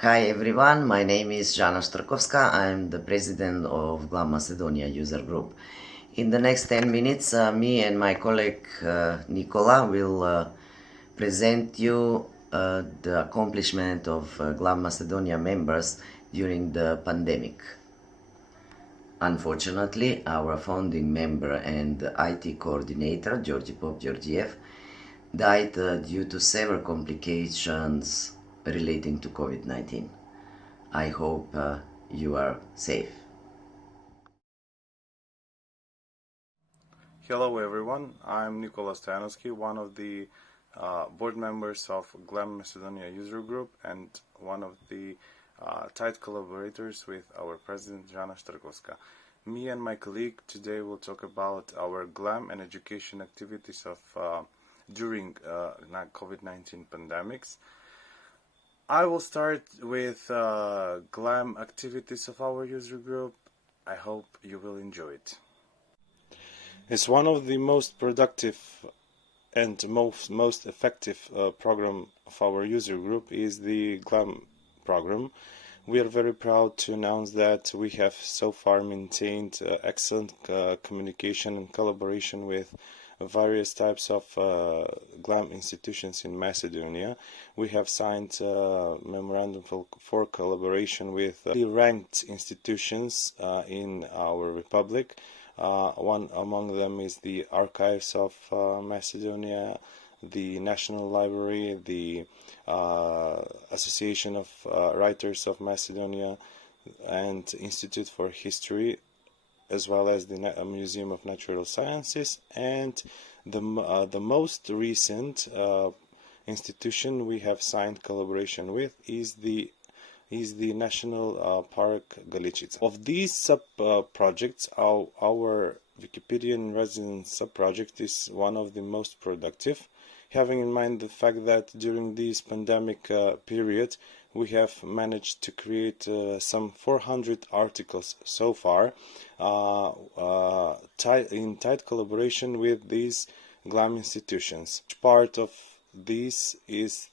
Hi everyone, my name is Jana Starkovska. I'm the president of GLAM Macedonia user group. In the next 10 minutes, me and my colleague Nicola will present you the accomplishment of GLAM Macedonia members during the pandemic. Unfortunately, our founding member and IT coordinator, Georgi Pop Georgiev, died due to several complications relating to COVID-19. I hope you are safe. Hello everyone, I'm Nicola Stoyanovsky, one of the board members of GLAM Macedonia user group and one of the tight collaborators with our president Jana Starkovska. Me and my colleague today will talk about our GLAM and education activities of during COVID-19 pandemics. I will start with GLAM activities of our user group. I hope you will enjoy it. It's one of the most productive and most effective program of our user group is the GLAM program. We are very proud to announce that we have so far maintained excellent communication and collaboration with various types of GLAM institutions in Macedonia. We have signed a memorandum for collaboration with ranked institutions in our republic. One among them is the Archives of Macedonia, the National Library, the Association of Writers of Macedonia, and Institute for History, as well as the Museum of Natural Sciences, and the most recent institution we have signed collaboration with is the National Park Galičica. Of these sub-projects, our Wikipedian residence sub-project is one of the most productive, having in mind the fact that during this pandemic period we have managed to create some 400 articles so far in tight collaboration with these GLAM institutions. Part of this is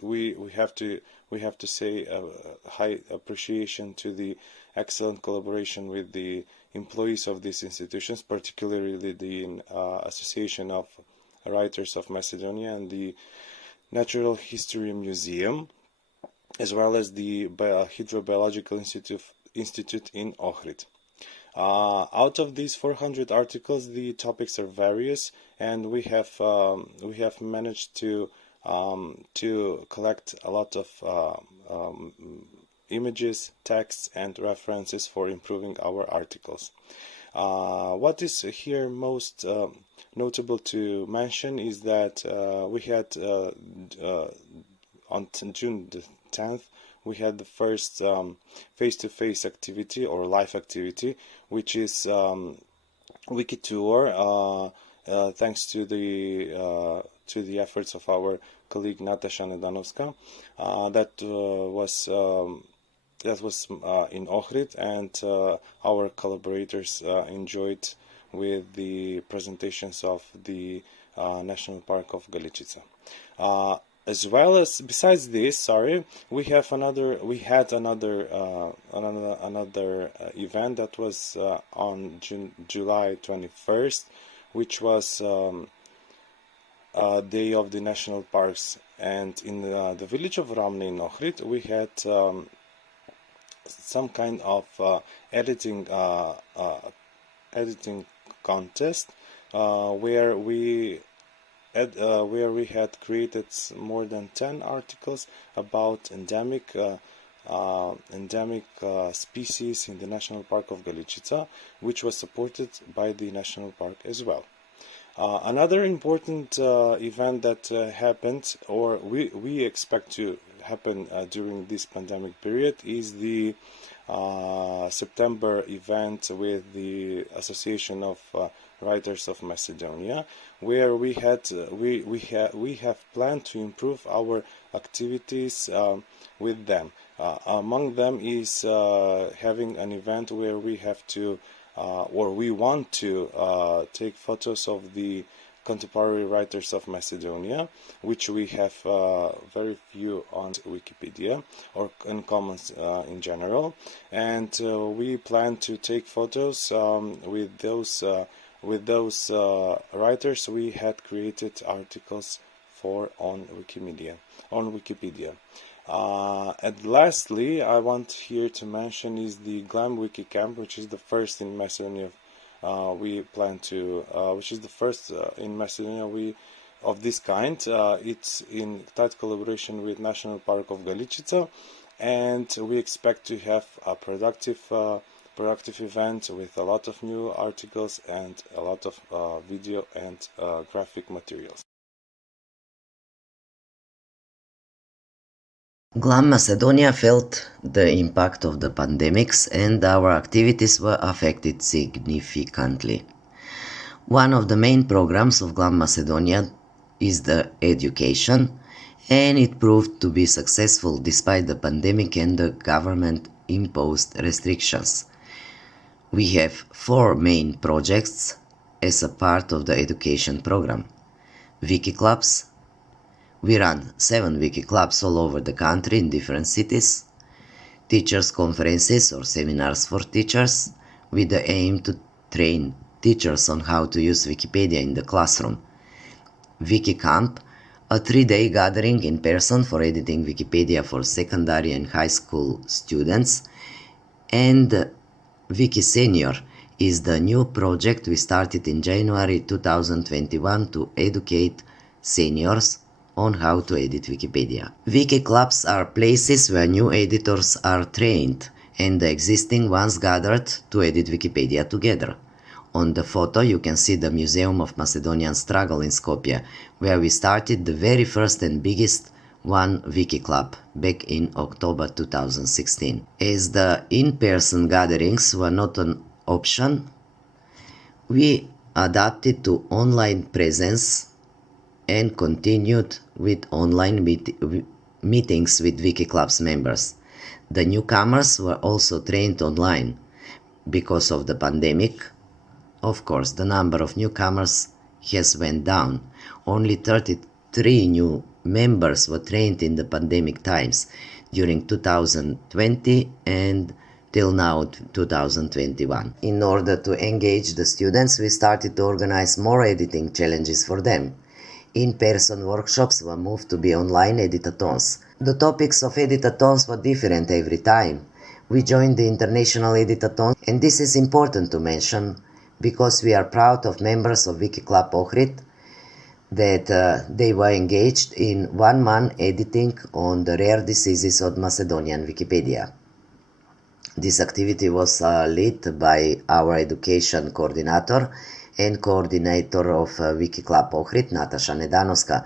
we have to say a high appreciation to the excellent collaboration with the employees of these institutions, particularly the Association of Writers of Macedonia and the Natural History Museum, as well as the Hydrobiological Institute in Ohrid. Out of these 400 articles, the topics are various, and we have managed to collect a lot of images, texts, and references for improving our articles. What is here most notable to mention is that we had on June the 10th we had the first face-to-face activity or live activity, which is Wiki Tour, thanks to the efforts of our colleague Natasha Nedanovska. That was in Ohrid, and our collaborators enjoyed with the presentations of the National Park of Galičica. As well as besides this, we had another event that was on July 21st, which was Day of the National Parks, and in the village of Ramne in Ohrid we had some kind of editing contest where we had created more than 10 articles about endemic species in the National Park of Galičica, which was supported by the National Park as well. Another important event that happened, or we expect to happen during this pandemic period, is the September event with the Association of Writers of Macedonia, where we have planned to improve our activities with them. Among them is having an event where we have to or we want to take photos of the contemporary writers of Macedonia, which we have very few on Wikipedia or in Commons in general. And we plan to take photos with those writers we had created articles for on Wikipedia. And lastly, I want here to mention is the GLAM Wiki Camp, which is the first in Macedonia. Which is the first in Macedonia of this kind. It's in tight collaboration with National Park of Galičica, and we expect to have a productive event with a lot of new articles and a lot of video and graphic materials. GLAM Macedonia felt the impact of the pandemics and our activities were affected significantly. One of the main programs of GLAM Macedonia is the education, and it proved to be successful despite the pandemic and the government-imposed restrictions. We have 4 main projects as a part of the education program. Wiki clubs. We run 7 wiki clubs all over the country in different cities. Teachers' conferences or seminars for teachers with the aim to train teachers on how to use Wikipedia in the classroom. Wiki Camp, a 3-day gathering in person for editing Wikipedia for secondary and high school students. And Wiki Senior is the new project we started in January 2021 to educate seniors on how to edit Wikipedia. Wiki clubs are places where new editors are trained and the existing ones gathered to edit Wikipedia together. On the photo you can see the Museum of Macedonian Struggle in Skopje, where we started the very first and biggest one Wiki club back in October 2016. As the in-person gatherings were not an option, we adapted to online presence and continued with online meetings with Wiki Club's members. The newcomers were also trained online. Because of the pandemic, of course, the number of newcomers has went down. Only 33 new members were trained in the pandemic times during 2020 and till now 2021. In order to engage the students, we started to organize more editing challenges for them. In-person workshops were moved to be online editathons. The topics of editathons were different every time. We joined the international editathon, and this is important to mention because we are proud of members of Wiki Club Ohrid that they were engaged in one-man editing on the rare diseases of Macedonian Wikipedia. This activity was led by our education coordinator and coordinator of Wiki Club Ohrid, Nataša Nedanovska.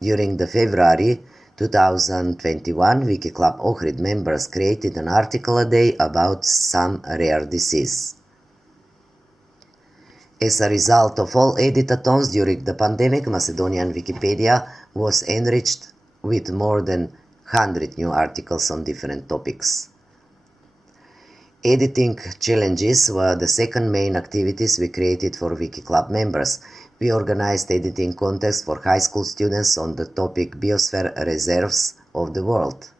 During the February 2021, Wiki Club Ohrid members created an article a day about some rare disease. As a result of all editathons during the pandemic, Macedonian Wikipedia was enriched with more than 100 new articles on different topics. Editing challenges were the second main activities we created for Wiki Club members. We organized editing contests for high school students on the topic Biosphere Reserves of the World.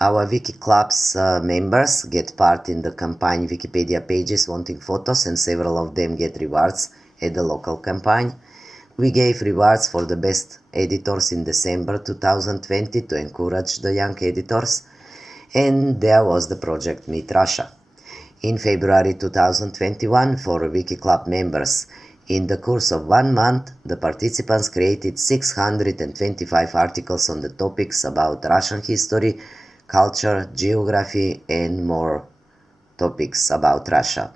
Our Wiki Club's members get part in the campaign Wikipedia pages wanting photos, and several of them get rewards at the local campaign. We gave rewards for the best editors in December 2020 to encourage the young editors. And there was the project Meet Russia. In February 2021, for Wiki Club members, in the course of 1 month, the participants created 625 articles on the topics about Russian history, culture, geography, and more topics about Russia.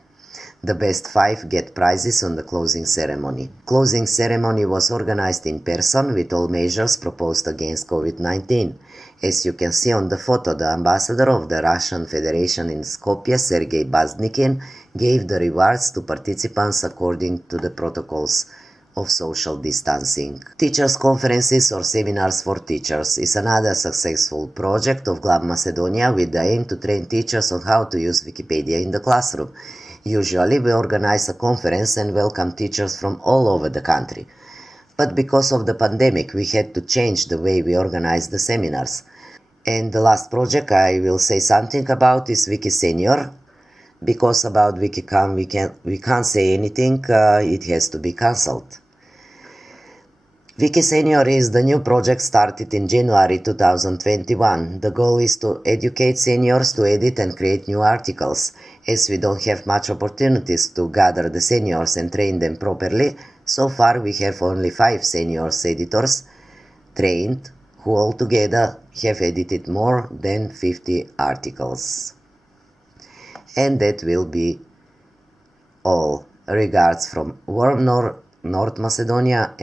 The best 5 get prizes on the closing ceremony. Closing ceremony was organized in person with all measures proposed against COVID-19. As you can see on the photo, the ambassador of the Russian Federation in Skopje, Sergei Baznikin, gave the rewards to participants according to the protocols of social distancing. Teachers' conferences or seminars for teachers is another successful project of GLAM Macedonia with the aim to train teachers on how to use Wikipedia in the classroom. Usually we organize a conference and welcome teachers from all over the country. But because of the pandemic, we had to change the way we organize the seminars. And the last project I will say something about is Wiki Senior, because about WikiCam we can't say anything, it has to be cancelled. Wiki Senior is the new project started in January 2021. The goal is to educate seniors to edit and create new articles. As we don't have much opportunities to gather the seniors and train them properly, so far we have only 5 seniors editors trained who altogether have edited more than 50 articles. And that will be all. Regards from warm North Macedonia.